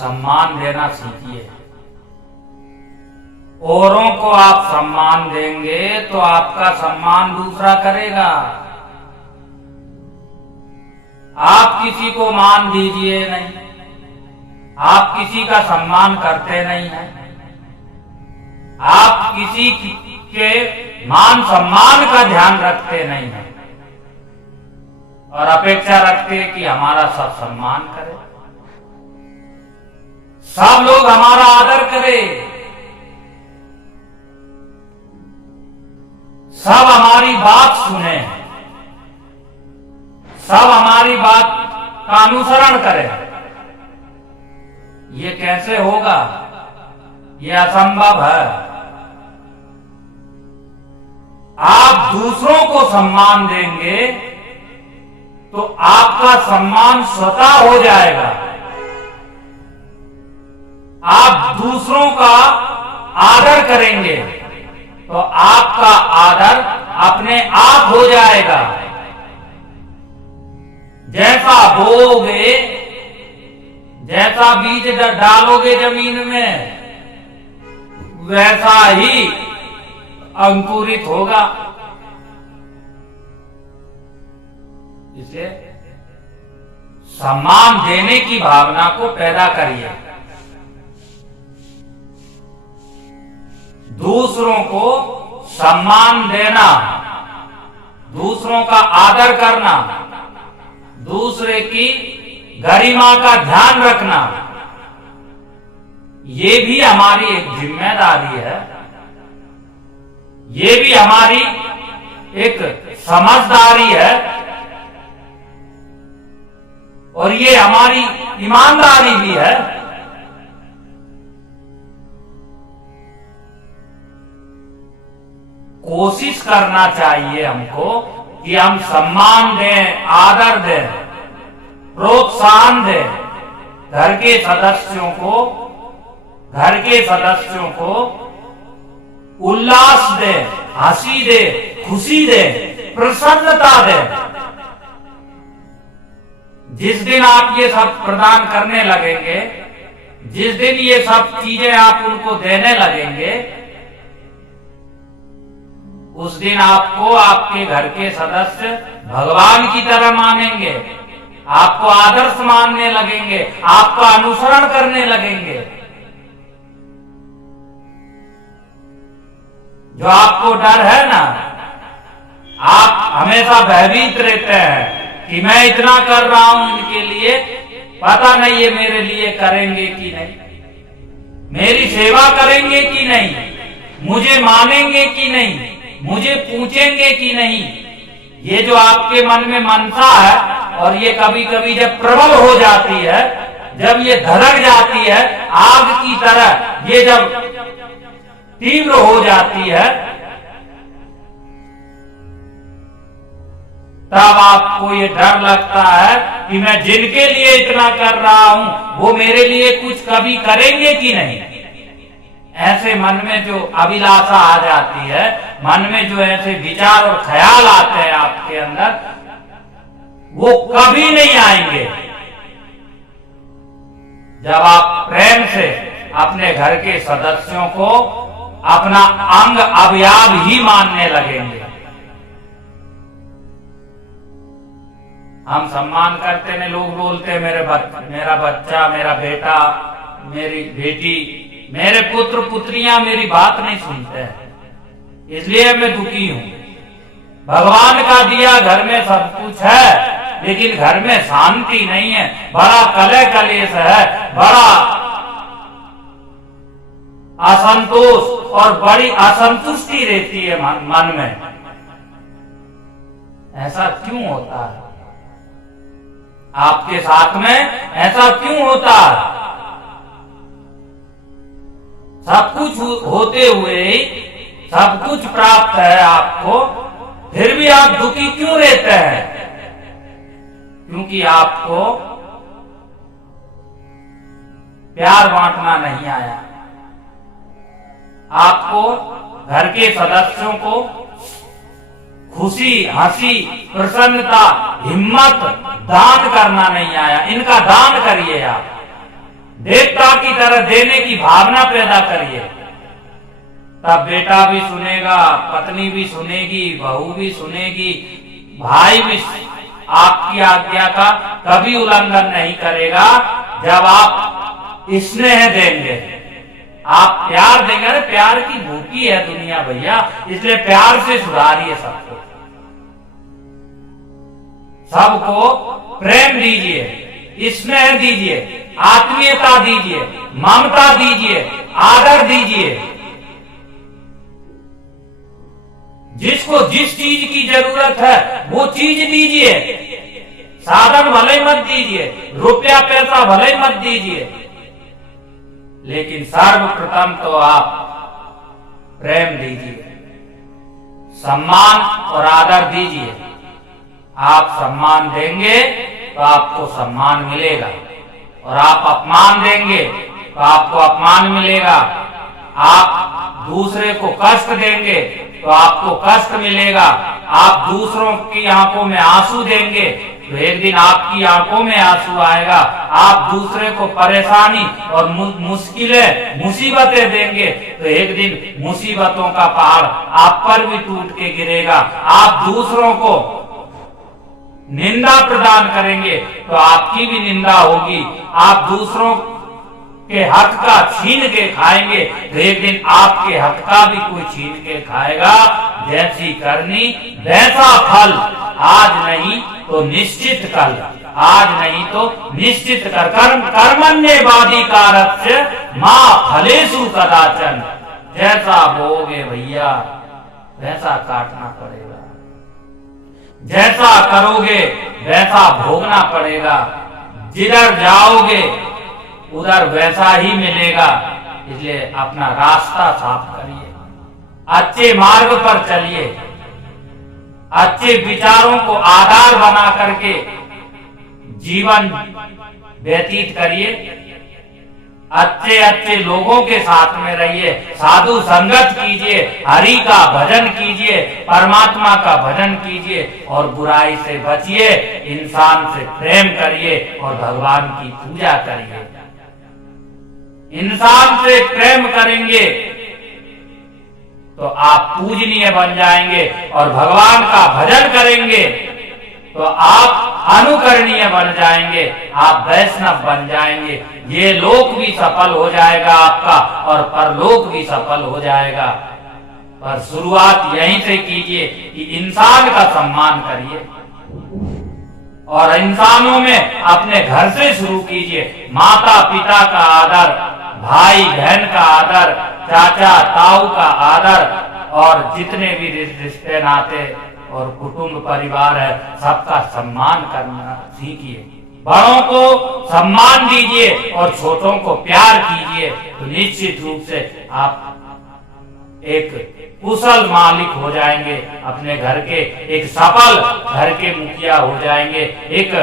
सम्मान देना सीखिए। औरों को आप सम्मान देंगे तो आपका सम्मान दूसरा करेगा। आप किसी को मान दीजिए नहीं, आप किसी का सम्मान करते नहीं हैं, आप किसी के मान सम्मान का ध्यान रखते नहीं हैं और अपेक्षा रखते कि हमारा सब सम्मान करे, सब लोग हमारा आदर करें, सब हमारी बात सुने, सब हमारी बात का अनुसरण करें। ये कैसे होगा? ये असंभव है। आप दूसरों को सम्मान देंगे तो आपका सम्मान स्वतः हो जाएगा। आप दूसरों का आदर करेंगे तो आपका आदर अपने आप हो जाएगा। जैसा बोओगे, जैसा बीज डालोगे जमीन में, वैसा ही अंकुरित होगा। इसलिए सम्मान देने की भावना को पैदा करिए। दूसरों को सम्मान देना, दूसरों का आदर करना, दूसरे की गरिमा का ध्यान रखना, ये भी हमारी एक जिम्मेदारी है, ये भी हमारी एक समझदारी है और ये हमारी ईमानदारी भी है। कोशिश करना चाहिए हमको कि हम सम्मान दें, आदर दें, प्रोत्साहन दें, घर के सदस्यों को उल्लास दे, हंसी दे, खुशी दे, प्रसन्नता दे। जिस दिन आप ये सब प्रदान करने लगेंगे, जिस दिन ये सब चीजें आप उनको देने लगेंगे, उस दिन आपको आपके घर के सदस्य भगवान की तरह मानेंगे, आपको आदर्श मानने लगेंगे, आपका अनुसरण करने लगेंगे। जो आपको डर है ना, आप हमेशा भयभीत रहते हैं कि मैं इतना कर रहा हूं इनके लिए, पता नहीं ये मेरे लिए करेंगे कि नहीं, मेरी सेवा करेंगे कि नहीं, मुझे मानेंगे कि नहीं, मुझे पूछेंगे कि नहीं। ये जो आपके मन में मनसा है और ये कभी कभी जब प्रबल हो जाती है, जब ये धड़क जाती है आग की तरह, ये जब तीव्र हो जाती है, तब आपको ये डर लगता है कि मैं जिनके लिए इतना कर रहा हूं वो मेरे लिए कुछ कभी करेंगे कि नहीं। ऐसे मन में जो अभिलाषा आ जाती है, मन में जो ऐसे विचार और ख्याल आते हैं आपके अंदर, वो कभी नहीं आएंगे जब आप प्रेम से अपने घर के सदस्यों को अपना अंग अवयव ही मानने लगेंगे। हम सम्मान करते हैं, लोग बोलते हैं मेरा बच्चा, मेरा बेटा, मेरी बेटी, मेरे पुत्र पुत्रियां मेरी बात नहीं सुनते हैं, इसलिए मैं दुखी हूं। भगवान का दिया घर में सब कुछ है, लेकिन घर में शांति नहीं है, बड़ा कलह कलेश है, बड़ा असंतोष और बड़ी असंतुष्टि रहती है मन में। ऐसा क्यों होता है? आपके साथ में ऐसा क्यों होता है? सब कुछ होते हुए, सब कुछ प्राप्त है आपको, फिर भी आप दुखी क्यों रहते हैं? क्योंकि आपको प्यार बांटना नहीं आया, आपको घर के सदस्यों को खुशी, हंसी, प्रसन्नता, हिम्मत दान करना नहीं आया। इनका दान करिए आप, देवता की तरह देने की भावना पैदा करिए, तब बेटा भी सुनेगा, पत्नी भी सुनेगी, बहू भी सुनेगी, भाई भी आपकी आज्ञा का कभी उल्लंघन नहीं करेगा। जब आप स्नेह देंगे, आप प्यार देंगे। अरे प्यार की भूखी है दुनिया भैया, इसलिए प्यार से सुधारिए सबको। सबको प्रेम दीजिए, स्नेह दीजिए, आत्मीयता दीजिए, ममता दीजिए, आदर दीजिए। जिसको जिस चीज की जरूरत है वो चीज दीजिए। साधन भले ही मत दीजिए, रुपया पैसा भले ही मत दीजिए, लेकिन सर्वप्रथम तो आप प्रेम दीजिए, सम्मान और आदर दीजिए। आप सम्मान देंगे तो आपको सम्मान मिलेगा, और आप अपमान देंगे तो आपको अपमान मिलेगा। आप दूसरे को कष्ट देंगे तो आपको कष्ट मिलेगा। आप दूसरों की आंखों में आंसू देंगे तो एक दिन आपकी आंखों में आंसू आएगा। आप दूसरे को परेशानी और मुश्किलें, मुसीबतें देंगे तो एक दिन मुसीबतों का पहाड़ आप पर भी टूट के गिरेगा। आप दूसरों को निंदा प्रदान करेंगे तो आपकी भी निंदा होगी। आप दूसरों के हक का छीन के खाएंगे तो एक दिन आपके हक का भी कोई छीन के खाएगा। जैसी करनी वैसा फल, आज नहीं तो निश्चित कल, आज नहीं तो निश्चित कर। कर्मण्येवाधिकारस्य मा फलेषु कदाचन। जैसा बोओगे भैया वैसा काटना पड़ेगा, जैसा करोगे वैसा भोगना पड़ेगा। जिधर जाओगे उधर वैसा ही मिलेगा। इसलिए अपना रास्ता साफ करिए, अच्छे मार्ग पर चलिए, अच्छे विचारों को आधार बना करके जीवन व्यतीत करिए। अच्छे अच्छे लोगों के साथ में रहिए, साधु संगत कीजिए, हरि का भजन कीजिए, परमात्मा का भजन कीजिए और बुराई से बचिए। इंसान से प्रेम करिए और भगवान की पूजा करिए। इंसान से प्रेम करेंगे तो आप पूजनीय बन जाएंगे, और भगवान का भजन करेंगे तो आप अनुकरणीय बन जाएंगे, आप वैष्णव बन जाएंगे। ये लोक भी सफल हो जाएगा आपका और परलोक भी सफल हो जाएगा। पर शुरुआत यहीं से कीजिए कि इंसान का सम्मान करिए, और इंसानों में अपने घर से शुरू कीजिए। माता पिता का आदर, भाई बहन का आदर, चाचा ताऊ का आदर, और जितने भी रिश्ते नाते और कुटुंब परिवार है सबका सम्मान करना सीखिए। बड़ों को सम्मान दीजिए और छोटों को प्यार कीजिए, तो निश्चित रूप से आप एक कुशल मालिक हो जाएंगे अपने घर के, एक सफल घर के मुखिया हो जाएंगे, एक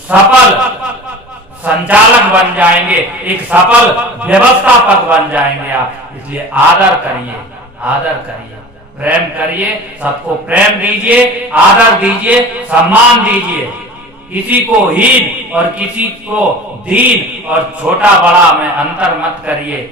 सफल संचालक बन जाएंगे, एक सफल व्यवस्थापक बन जाएंगे आप। इसलिए आदर करिए, आदर करिए, प्रेम करिए, सबको प्रेम दीजिए, आदर दीजिए, सम्मान दीजिए। किसी को हीन और किसी को दीन और छोटा बड़ा में अंतर मत करिए।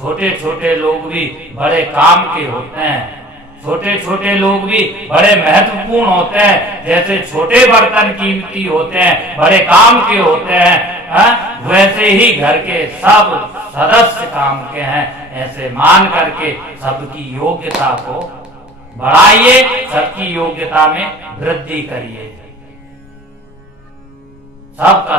छोटे छोटे लोग भी बड़े काम के होते हैं, छोटे छोटे लोग भी बड़े महत्वपूर्ण होते हैं। जैसे छोटे बर्तन कीमती होते हैं, बड़े काम के होते हैं, वैसे ही घर के सब सदस्य काम के हैं। ऐसे मान करके सबकी योग्यता को बढ़ाइए, सबकी योग्यता में वृद्धि करिए। सबका